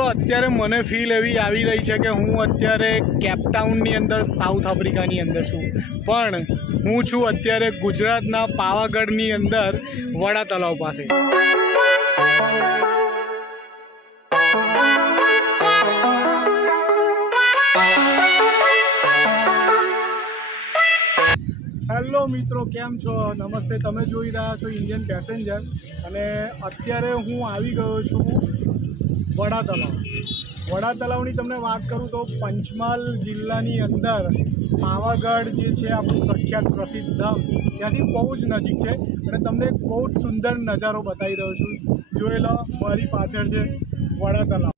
તો અત્યારે મને ફીલ એવી આવી રહી છે કે હું અત્યારે કેપટાઉનની અંદર સાઉથ આફ્રિકાની અંદર છું, પણ હું છું અત્યારે ગુજરાતના પાવાગઢની અંદર વડા તલાવ પાસે. હેલો મિત્રો, કેમ છો? નમસ્તે. તમે જોઈ રહ્યા છો ઇન્ડિયન પેસેન્જર અને અત્યારે હું આવી ગયો છું વડા તલાવ. વડા તલાવની તમને વાત કરું તો પંચમહાલ જિલ્લાની અંદર પાવાગઢ જે છે આપણું પ્રખ્યાત પ્રસિદ્ધ ધામ, ત્યાંથી બહુ જ નજીક છે અને તમને એક બહુ જ સુંદર નજારો બતાવી રહ્યો છું. જોઈ લો, મારી પાછળ છે વડા તલાવ.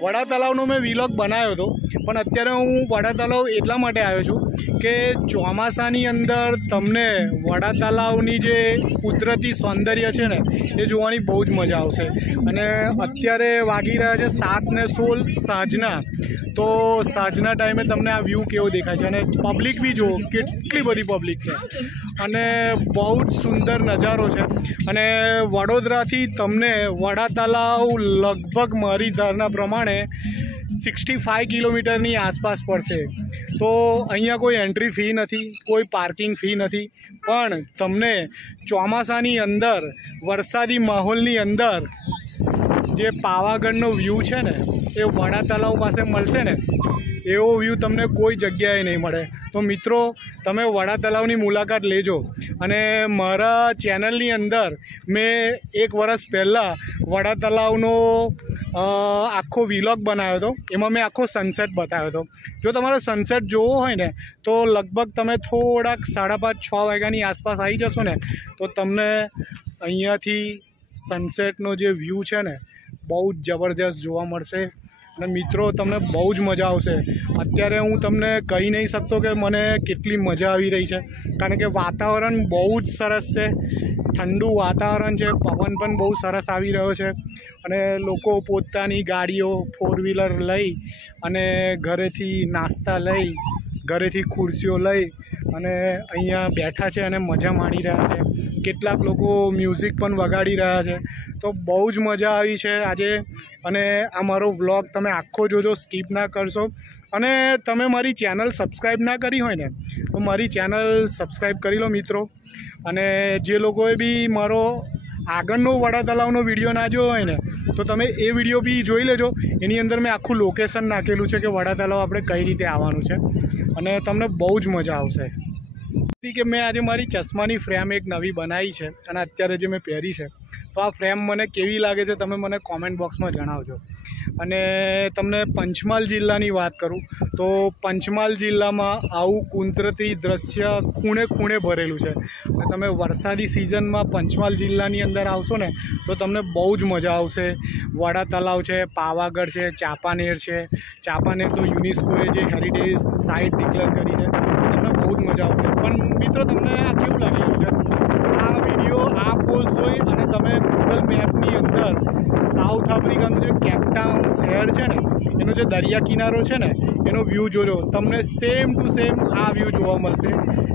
વડા તલાવનો મેં વિલોગ બનાવ્યો હતો, પણ અત્યારે હું વડા તલાવ એટલા માટે આવ્યો છું કે ચોમાસાની અંદર તમને વડા તલાવની જે કુદરતી સૌંદર્ય છે ને એ જોવાની બહુ જ મજા આવશે. અને અત્યારે વાગી રહ્યા છે 7:16 સાંજના. તો સાંજના ટાઈમે તમને આ વ્યૂ કેવો દેખાય છે અને પબ્લિક બી જુઓ, કેટલી બધી પબ્લિક છે અને બહુ જ સુંદર નજારો છે. અને વડોદરાથી તમને વડા તલાવ લગભગ મારી ધારણા પ્રમાણે 65 કિલોમીટરની આસપાસ પડશે. તો અહીંયા કોઈ એન્ટ્રી ફી નથી, કોઈ પાર્કિંગ ફી નથી, પણ તમને ચોમાસાની અંદર વરસાદી માહોલની અંદર જે પાવાગઢનો વ્યૂ છે ને એ વડા તલાવ પાસે મળશે ને એવો વ્યૂ તમને કોઈ જગ્યાએ નહીં મળે. તો મિત્રો, તમે વડા તલાવની મુલાકાત લેજો. અને મારા ચેનલની અંદર મેં 1 વર્ષ પહેલાં વડા તલાવનો આખો વિલોગ બનાવ્યો હતો. એમાં મેં આખો સનસેટ બતાવ્યો હતો. જો તમારે સનસેટ જોવો હોય ને તો લગભગ તમે થોડાક 5:30-6 વાગ્યાની આસપાસ આવી જશો ને તો તમને અહીંયાથી સનસેટનો જે વ્યૂ છે ને બહુ જ જબરજસ્ત જોવા મળશે. અને મિત્રો, તમને બહુ જ મજા આવશે. અત્યારે હું તમને કહી નહીં શકતો કે મને કેટલી મજા આવી રહી છે, કારણ કે વાતાવરણ બહુ જ સરસ છે. ઠંડુ વાતાવરણ છે, પવન પણ બહુ સરસ આવી રહ્યો છે અને લોકો પોતાની ગાડીઓ 4 વ્હીલર લઈ અને ઘરેથી નાસ્તા લઈ, ઘરેથી ખુરશીઓ લઈ અને અહીંયા બેઠા છે અને મજા માણી રહ્યા છે. કેટલાક લોકો મ્યુઝિક પણ વગાડી રહ્યા છે. તો બહુ જ મજા આવી છે આજે. અને આ મારો વ્લોગ તમે આખો જોજો, સ્કીપ ના કરશો. અને તમે મારી ચેનલ સબસ્ક્રાઈબ ના કરી હોય ને તો મારી ચેનલ સબસ્ક્રાઈબ કરી લો મિત્રો. અને જે લોકોએ બી મારો આગળનો વડા તલાવનો વિડીયો ના જોયો હોય ને તો તમે એ વિડીયો બી જોઈ લેજો. એની અંદર મેં આખું લોકેશન નાખેલું છે કે વડા તલાવ આપણે કઈ રીતે આવવાનું છે અને તમને બહુ જ મજા આવશે. કે મેં આજે મારી ચશ્માની ફ્રેમ એક નવી બનાવી છે અને અત્યારે જે મેં પહેરી છે, તો આ ફ્રેમ મને કેવી લાગે છે તમે મને કોમેન્ટ બોક્સમાં જણાવજો. અને તમને પંચમહાલ જિલ્લાની વાત કરું તો પંચમહાલ જિલ્લામાં આવું કુદરતી દ્રશ્ય ખૂણે ખૂણે ભરેલું છે. અને તમે વરસાદી સિઝનમાં પંચમહાલ જિલ્લાની અંદર આવશો ને તો તમને બહુ જ મજા આવશે. વડા તલાવ છે, પાવાગઢ છે, ચાંપાનેર છે. ચાંપાનેર તો યુનેસ્કોએ જે હેરિટેજ સાઇટ ડિક્લેર કરી છે, તમને બહુ જ મજા આવશે. પણ મિત્રો, તમને આ કેવું લાગી રહ્યું છે? આ વિડીયો, આ પોસ્ટ જોઈ અને તમે ગૂગલ મેપની અંદર સાઉથ આફ્રિકાનું જે કેપટાઉન શહેર છે ને એનો જે દરિયા કિનારો છે ને એનો વ્યૂ જોજો. તમને સેમ ટુ સેમ આ વ્યૂ જોવા મળશે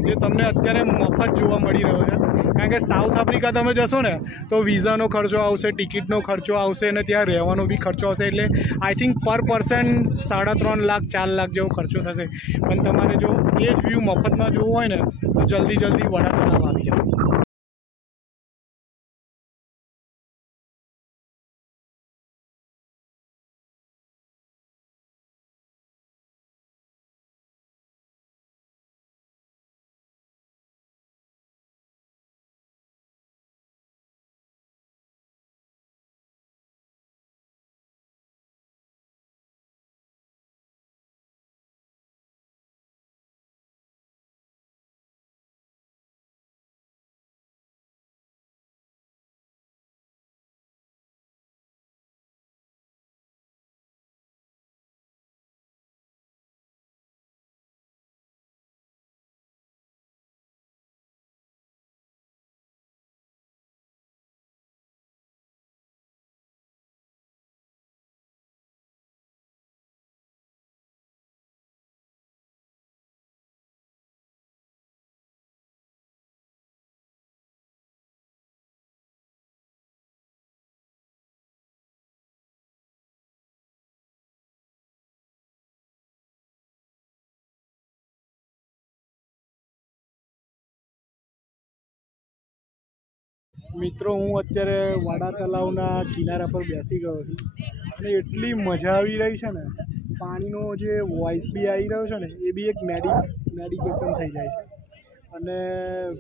જે તમને અત્યારે મફત જોવા મળી રહ્યો છે. કારણ કે સાઉથ આફ્રિકા તમે જશો ને તો વિઝાનો ખર્ચો આવશે, ટિકિટનો ખર્ચો આવશે અને ત્યાં રહેવાનો બી ખર્ચો આવશે. એટલે આઈ થિંક પર પર્સન 3.5 લાખ 4 લાખ જેવો ખર્ચો થશે. પણ તમારે જો એ જ વ્યૂ મફતમાં જોવું હોય ને તો જલ્દી વડા તલાવ આવી જાઓ. મિત્રો હું અત્યારે વાડા તલાવના કિનારા પર બેસી ગયો છું અને એટલી મજા આવી રહી છે ને, પાણીનો જે વોઇસ બી આવી રહ્યો છે ને એ બી એક મેડિકેશન થઈ જાય છે અને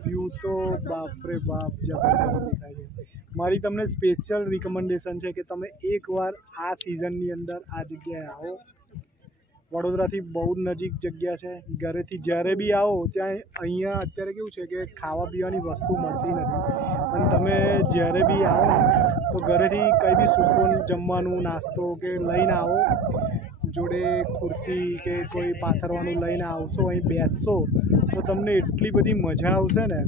વ્યૂ તો બાપરે બાપ જબરજસ્ત દેખાય છે. મારી તમને સ્પેશિયલ રિકમેન્ડેશન છે કે તમે એકવાર આ સિઝનની અંદર આ જગ્યાએ આવો. વડોદરાથી બહુ નજીક જગ્યા છે. ઘરેથી જ્યારે બી આવો ત્યાં અહીંયા અત્યારે કેવું છે કે ખાવા પીવાની વસ્તુ મળતી નથી, અને તમે જ્યારે બી આવો તો ઘરેથી કંઈ બી સૂકું જમવાનું નાસ્તો કે લઈને આવો, જોડે ખુરશી કે કોઈ પાથરવાનું લઈને આવશો, અહીં બેસશો તો તમને એટલી બધી મજા આવશે ને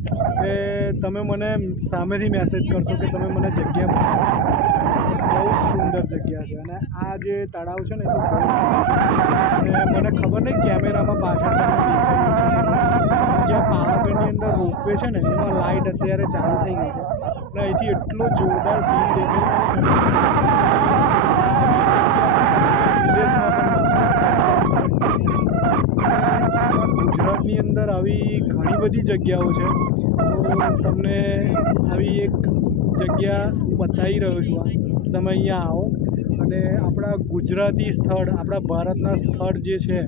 કે તમે મને સામેથી મેસેજ કરશો કે તમે મને જગ્યા બહુ જ સુંદર જગ્યા છે. અને આ જે તળાવ છે ને તો બહુ અને મને ખબર નહીં કેમેરામાં પાછળ દેખાય છે. જ્યાં પાવાગઢની અંદર રોપવે છે ને એમાં લાઇટ અત્યારે ચાલુ થઈ ગઈ છે અને અહીંથી એટલો જોરદાર સીન દેખાય ગુજરાતની અંદર આવી ઘણી બધી જગ્યાઓ છે. તો તમને આવી એક જગ્યા હું બતાવી રહ્યો છું. તમે અહીંયા આવો અને આપણા ગુજરાતી સ્થળ, આપણા ભારતના સ્થળ જે છે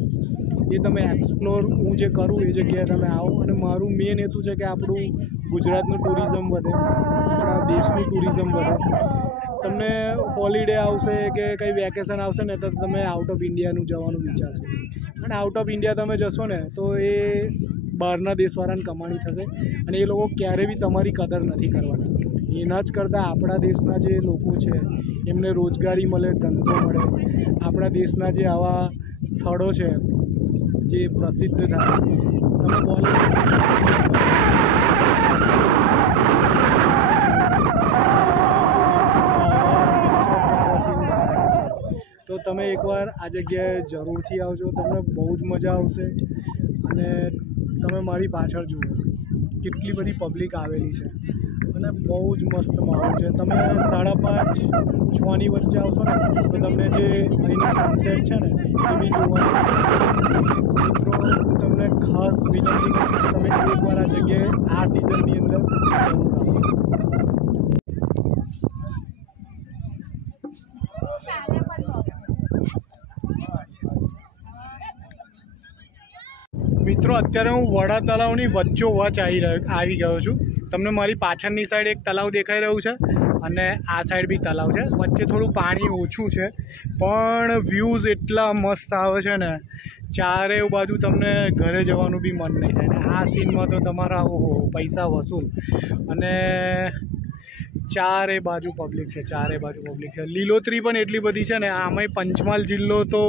એ તમે એક્સપ્લોર હું જે કરું એ જગ્યાએ તમે આવો. અને મારું મેન હેતુ છે કે આપણું ગુજરાતનું ટુરિઝમ વધે, આપણા દેશનું ટુરિઝમ વધે. તમને હોલિડે આવશે કે કંઈ વેકેશન આવશે ને તો તમે આઉટ ઓફ ઇન્ડિયાનું જવાનું વિચારશો, અને આઉટ ઓફ ઇન્ડિયા તમે જશો ને તો એ બહારના દેશવાળાને કમાણી થશે અને એ લોકો ક્યારેય બી તમારી કદર નથી કરવાના. એના જ કરતાં આપણા દેશના જે લોકો છે એમને રોજગારી મળે, ધંધો મળે. આપણા દેશના જે આવા સ્થળો છે જે પ્રસિદ્ધ થાય, તમે તો તમે એકવાર આ જગ્યાએ જરૂરથી આવજો. તમને બહુ જ મજા આવશે. અને તમે મારી પાછળ જુઓ કેટલી બધી પબ્લિક આવેલી છે અને બહુ જ મસ્ત માહોલ છે. તમે 5:30-6ની વચ્ચે આવશો ને તો તમને જે અહીંની સનસેટ છે ને એ બી જોવાનું. મિત્રો હું તમને ખાસ વિનંતી કરું છું તમે એકવાર આ જગ્યાએ આ સિઝનની અંદર જરૂર આવો. મિત્રો અત્યારે હું વડા તલાવની વચ્ચોવચ આવી ગયો છું. તમને મારી પાછળની સાઈડ એક તલાવ દેખાઈ રહ્યું છે અને આ સાઈડ બી તલાવ છે. વચ્ચે થોડું પાણી ઓછું છે પણ વ્યૂઝ એટલા મસ્ત આવે છે ને, ચારે બાજુ તમને ઘરે જવાનું બી મન નહીં થાય. ને આ સીનમાં તો તમારા પૈસા વસૂલ. અને ચારે બાજુ પબ્લિક છે, ચારે બાજુ પબ્લિક છે. લીલોતરી પણ એટલી બધી છે ને. આમાંય પંચમહાલ જિલ્લો તો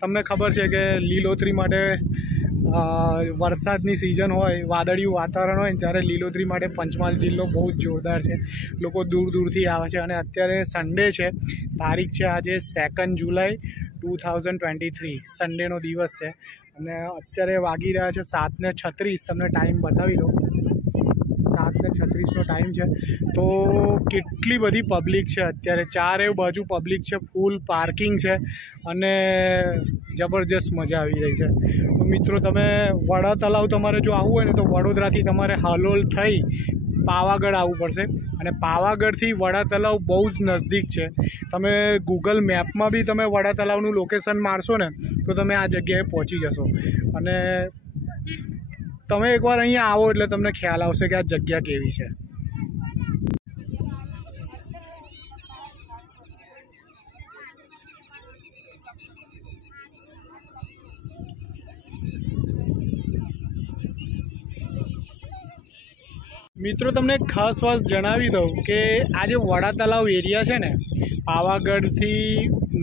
તમને ખબર છે કે લીલોતરી માટે વરસાદની સિઝન હોય, વાદળિયું વાતાવરણ હોય ને ત્યારે લીલોતરી માટે પંચમહાલ જિલ્લો બહુ જ જોરદાર છે. લોકો દૂર દૂરથી આવે છે. અને અત્યારે સન્ડે છે, તારીખ છે આજે 2 જુલાઈ 2023, સન્ડેનો દિવસ છે અને અત્યારે વાગી રહ્યા છે 7:36. તમને ટાઈમ બતાવી દો, 7:36નો ટાઈમ છે. તો કેટલી બધી પબ્લિક છે અત્યારે, ચારે બાજુ પબ્લિક છે, ફૂલ પાર્કિંગ છે અને જબરજસ્ત મજા આવી રહી છે. તો મિત્રો તમે વડા તલાવ તમારે જો આવવું હોય ને તો વડોદરાથી તમારે હાલોલ થઈ પાવાગઢ આવવું પડશે. અને પાવાગઢથી વડા તલાવ બહુ જ નજદીક છે. તમે ગૂગલ મેપમાં બી તમે વડા તલાવનું લોકેશન મારશો ને તો તમે આ જગ્યાએ પહોંચી જશો. અને તમે એકવાર અહીંયા આવો એટલે તમને ખ્યાલ આવશે કે આ જગ્યા કેવી છે. મિત્રો તમને ખાસ વાત જણાવી દઉં કે આ જે વડા તલાવ એરિયા છે ને પાવાગઢથી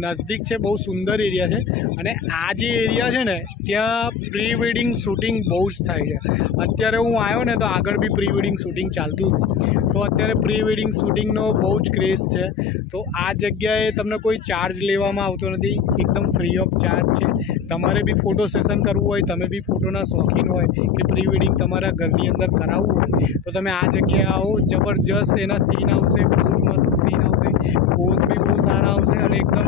નજદીક છે, બહુ સુંદર એરિયા છે. અને આ જે એરિયા છે ને ત્યાં પ્રી વેડિંગ શૂટિંગ બહુ જ થાય છે. અત્યારે હું આવ્યો ને તો આગળ બી પ્રી વેડિંગ શૂટિંગ ચાલતું હતું. તો અત્યારે પ્રી વેડિંગ શૂટિંગનો બહુ જ ક્રેઝ છે. તો આ જગ્યાએ તમને કોઈ ચાર્જ લેવામાં આવતો નથી, એકદમ ફ્રી ઓફ ચાર્જ છે. તમારે બી ફોટો સેશન કરવું હોય, તમે બી ફોટોના શોખીન હોય કે પ્રી વેડિંગ તમારા ઘરની અંદર કરાવવું હોય તો તમે આ જગ્યાએ આવો. જબરજસ્ત એના સીન આવશે, બહુ જ મસ્ત સીન આવશે, પોઝ બી બહુ સારા આવશે અને એકદમ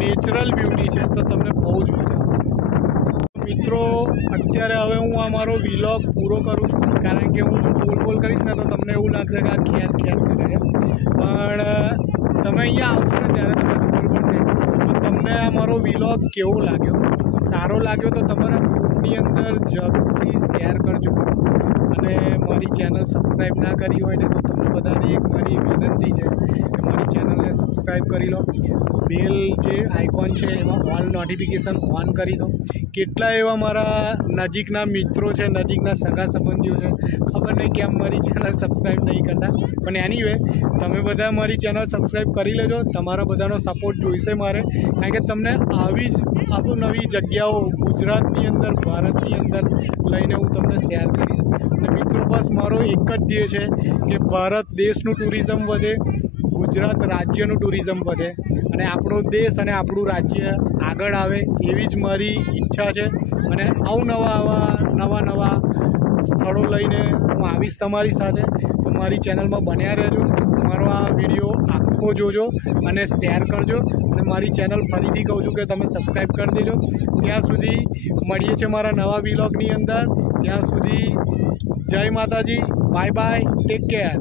નેચરલ બ્યુટી છે તો તમને બહુ જ મજા આવશે. મિત્રો અત્યારે હવે હું આ મારો વિલોગ પૂરો કરું છું, કારણ કે હું જો બોલ કરીશ ને તો તમને એવું લાગશે કે આ ખેંચ કરે છે, પણ તમે અહીંયા આવશો ને ત્યારે તમને ખબર પડશે. તો તમને આ મારો વિલોગ કેવો લાગ્યો, સારો લાગ્યો તો તમારા ગ્રુપની અંદર જરૂરથી શેર કરજો. અને મારી ચેનલ સબસ્ક્રાઈબ ના કરી હોય ને તો તમને બધાને એક મારી વિનંતી છે કે મારી ચેનલને સબસ્ક્રાઈબ કરી લો. બેલ જે આઇકોન છે એમાં ઓલ નોટિફિકેશન ઓન કરી દો. કેટલા એવા મારા નજીકના મિત્રો છે, નજીકના સગા સંબંધીઓ છે, ખબર નહીં કેમ મારી ચેનલ સબસ્ક્રાઈબ નહીં કરતા, પણ એનીવે તમે બધા મારી ચેનલ સબસ્ક્રાઈબ કરી લેજો. તમારા બધાનો સપોર્ટ જોઈશે મારે, કારણ કે તમને આવી જ નવી જગ્યાઓ ગુજરાતની અંદર, ભારતની અંદર લઈને હું તમને શેર કરીશ. અને મિત્રો બસ મારો એક જ ધ્યેય છે કે ભારત દેશનું ટુરિઝમ વધે, ગુજરાત રાજ્યનું ટુરિઝમ વધે અને આપણો દેશ અને આપણું રાજ્ય આગળ આવે, એવી જ મારી ઈચ્છા છે. અને નવા સ્થળો લઈને હું આવીશ તમારી સાથે. તો મારી ચેનલમાં બન્યા રહેજો, મારો આ વિડીયો આખો જોજો અને શેર કરજો. અને મારી ચેનલ ફરીથી કહું છું કે તમે સબસ્ક્રાઈબ કરી દેજો. ત્યાં સુધી મળીએ છીએ મારા નવા વિલોગની અંદર. ત્યાં સુધી જય માતાજી, બાય બાય, ટેક કેર.